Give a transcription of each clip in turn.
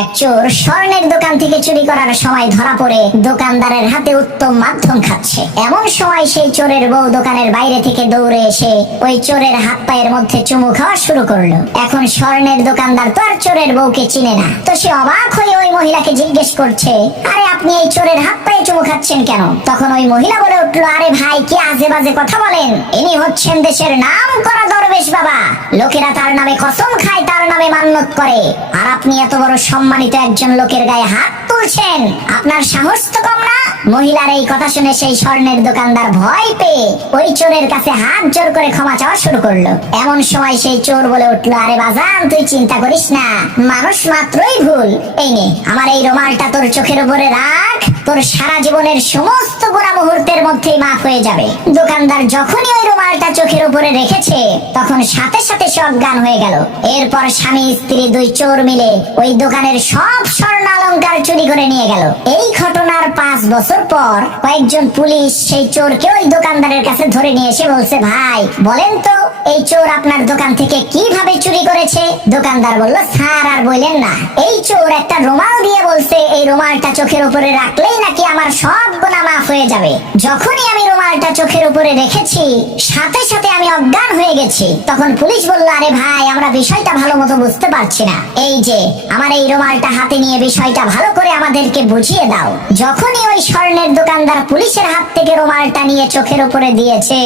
এক চোর স্বর্ণের দোকান থেকে চুরি করার সময় ধরা পড়ে দোকানদারের হাতে উত্তম মাধ্যম খাচ্ছে। এমন সময় সেই চোরের বউ দোকানের বাইরে থেকে দৌড়ে এসে ওই চোরের হাত পায়ের মধ্যে চুমু খাওয়া শুরু করলো। এখন স্বর্ণের দোকানদার তো আর চোরের বউকে চিনে না, তো সে অবাক হয়ে ওই মহিলাকে জিজ্ঞেস করছে, আরে আপনি এই চোরের হাত পায়ে চুমু খাচ্ছেন কেন? তখন ওই মহিলা বলে উঠলো, আরে ভাই কি আজে বাজে কথা বলেন, ইনি হচ্ছেন দেশের নাম করা দরবেশ বাবা, লোকেরা তার নামে কসম খায়, তার নামে মান্যত করে, আর আপনি এত বড় সম্মানিত একজন লোকের গায়ে হাত তুলছেন, আপনার সাহস তো কম না। মহিলার এই কথা শুনে সেই স্বর্ণের দোকানদার ভয় পেয়ে ওই চোরের কাছে হাত জোর করে ক্ষমা চাওয়া শুরু করলো। এমন সময় সেই চোর বলে উঠলো, আরে বাজান তুই চিন্তা করিস না, মানুষ মাত্রই ভুল, এই নে আমার এই রুমালটা তোর চোখের উপরে রাখ, তোর সারা জীবনের সমস্ত গুনাহ মুহূর্তের মধ্যেই মাফ হয়ে যাবে। দোকানদার যখনই ওই রুমালটা চোখের উপরে রেখেছে তখন সাথে সাথে সে অজ্ঞান হয়ে গেল। এরপর স্বামী স্ত্রী দুই চোর মিলে ওই দোকানের সব স্বর্ণ অলংকার চুরি করে নিয়ে গেল। এই ঘটনার 5 বছর পর কয়েকজন পুলিশ সেই চোরকে ওই দোকানদারের কাছে ধরে নিয়ে এসে বলছে, ভাই বলেন তো এই চোর আপনার দোকান থেকে কিভাবে চুরি করেছে? দোকানদার বলল, স্যার আর বললেন না, এই চোর একটা রুমাল দিয়ে বলছে এই রুমালটা চোখের উপরে রাখলেই নাকি আমার সব গুনাহ মাফ হয়ে যাবে। যখনই আমি রুমালটা চোখের উপরে রেখেছি সাথে সাথে আমি অজ্ঞান হয়ে গেছি। তখন পুলিশ বলল, আরে ভাই আমরা বিষয়টা ভালো মতো বুঝতে পারছি না, এই যে আমার এই রুমালটা হাতে নিয়ে বিষয়টা ভালো করে আমাদেরকে বুঝিয়ে দাও। যখনই ওই স্বর্ণের দোকানদার পুলিশের হাত থেকে রুমালটা নিয়ে চোখের উপরে দিয়েছে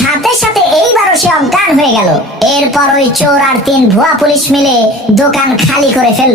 সাথে সাথে এইবারও সে অজ্ঞান হয়ে গেল। এরপর ওই চোর আর 3 ভুয়া পুলিশ মিলে দোকান খালি করে ফেললো।